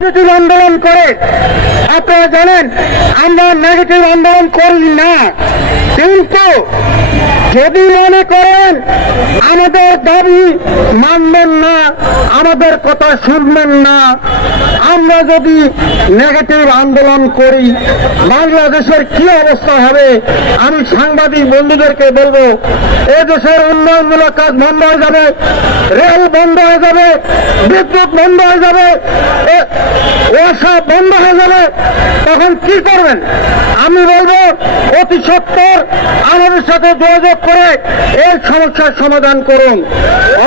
Negative আন্দোলন করে। আপনারা জানেন আমরা নেগেটিভ আন্দোলন করি না। কিন্তু যদি মনে করেন, আমাদের দাবি মানবেন না, আমাদের কথা শুনবেন না, আমরা যদি নেগেটিভ আন্দোলন করি, বাংলাদেশের কি অবস্থা হবে? আমি সাংবাদিক বন্ধুদেরকে বলব, এ দেশের উন্নয়নমূলক কাজ বন্ধ হয়ে যাবে, রেল বন্ধ হয়ে যাবে, বিদ্যুৎ বন্ধ হয়ে যাবে ওসব বন্ধ হয়ে যাবে তখন কি করবেন? আমি বলব, অতি সত্তর আমাদের সাথে যোগাযোগ করে এই সমস্যার সমাধান করুন।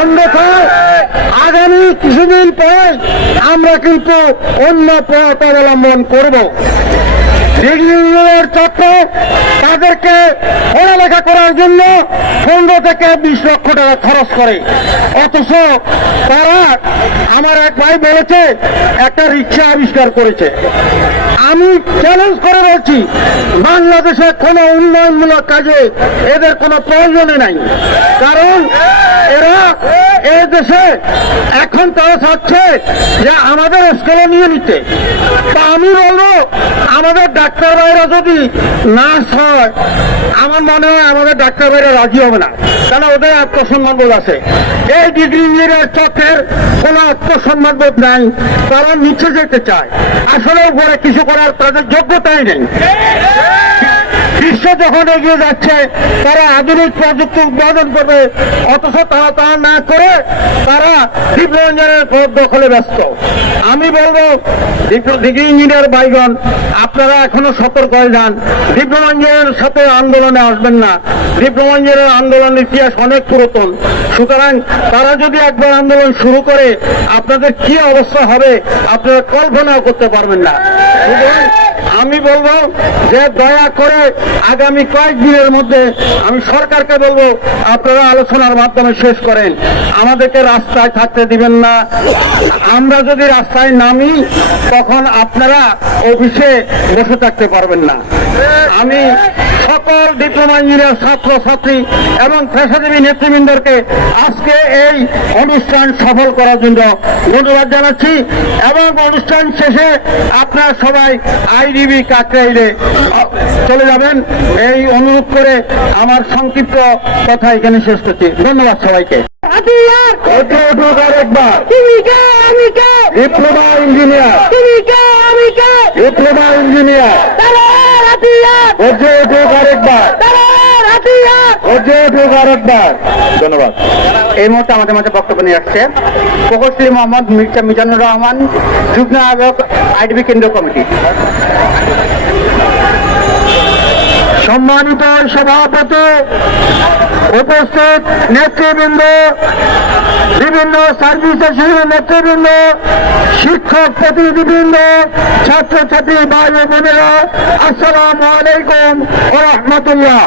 অন্যথায় আগামী কিছুদিন পরে আমরা কিন্তু অন্য পথ অবলম্বন করব। ডিগ্রির ছাত্র তাদেরকে পড়ালেখা করার জন্য পনেরো থেকে বিশ লক্ষ টাকা খরচ করে। অথচ তারা আমার এক ভাই বলেছে, একটা রিক্সা আবিষ্কার করেছে। আমি চ্যালেঞ্জ করে বলছি, বাংলাদেশে কোনো উন্নয়নমূলক কাজে এদের কোনো প্রয়োজনে নাই। কারণ এরা এই দেশে এখন তারা চাচ্ছে যে আমাদের স্কেলে নিয়ে নিতে। তা আমি বলব, আমাদের ডাক্তার ভাইরা যদি নার্স হয়, আমার মনে হয় আমাদের ডাক্তার ভাইরা রাজি হবে না। কেন ওদের আত্মসম্মান বোধ আছে। এই ডিগ্রি ইঞ্জিনিয়ার চক্রের কোনো আত্মসম্মান বোধ নাই, তারা নিচে যেতে চায়। আসলে উপরে কিছু করার তাদের যোগ্যতাই নেই। বিশ্ব যখন এগিয়ে যাচ্ছে, তারা আধুনিক প্রযুক্তি উদ্বোধন করবে, অথচ তারা তা না করে তারা ইঞ্জিনিয়ারের পদ দখলে ব্যস্ত। আমি বলব ডিগ্রি ইঞ্জিনিয়ার বাইগন আপনারা এখনও সতর্ক হয়ে যান। ইঞ্জিনিয়ারের সাথে আন্দোলনে আসবেন না। ডিপ্লোমা ইঞ্জিনিয়ার আন্দোলনের ইতিহাস অনেক পুরাতন। সুতরাং তারা যদি একবার আন্দোলন শুরু করে, আপনাদের কি অবস্থা হবে, আপনারা কল্পনাও করতে পারবেন না। সুতরাং আমি বলব যে দয়া করে আগামী কয়েকদিনের মধ্যে আমি সরকারকে বলব, আপনারা আলোচনার মাধ্যমে শেষ করেন। আমাদেরকে রাস্তায় থাকতে দিবেন না। আমরা যদি রাস্তায় নামি, তখন আপনারা অফিসে বসে থাকতে পারবেন না। আমি সকল ডিপ্লোমা ইঞ্জিনিয়ার ছাত্র ছাত্রী এবং পেশাজীবী নেতৃবৃন্দকে আজকে এই অনুষ্ঠান সফল করার জন্য ধন্যবাদ জানাচ্ছি এবং অনুষ্ঠান শেষে আপনারা সবাই আইডিবি কাকরাইলে চলে যাবেন। এই অনুরোধ করে আমার সংক্ষিপ্ত কথা এখানে শেষ করছি। ধন্যবাদ সবাইকে। Diploma engineer. Diploma engineer. আরেকবার। ধন্যবাদ। এই মুহূর্তে আমাদের মাঝে বক্তব্য নিয়ে আসছে। প্রকৌশলী মোহাম্মদ মির্জা মিজানুর রহমান যুগ্ম আইডিবি কেন্দ্রীয় কমিটি। সম্মানিত সভাপতি উপস্থিত নেতৃবৃন্দ বিভিন্ন সার্ভিসের নেতৃবৃন্দ শিক্ষক প্রতিনিধিবৃন্দ ছাত্রছাত্রী ভাই বোনেরা আসসালামু আলাইকুম ও রহমতুল্লাহ।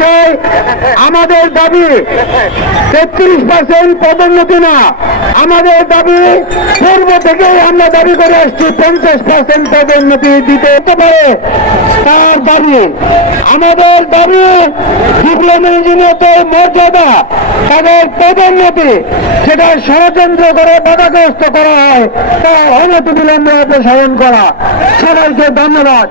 চাই আমাদের দাবি তেত্রিশ পার্সেন্ট পদোন্নতি না, আমাদের দাবি পূর্ব থেকেই আমরা দাবি করে আসছি, পঞ্চাশ পার্সেন্ট পদোন্নতি দিতে হতে পারে তার দাবি। আমাদের দাবি ডিপ্লোমা ইঞ্জিনিয়ারদের মর্যাদা, তাদের পদোন্নতি সেটা ষড়যন্ত্র করে বাধাগ্রস্ত করা হয় তা অনতি বিলম্বে অপসারণ করা। সবাইকে ধন্যবাদ।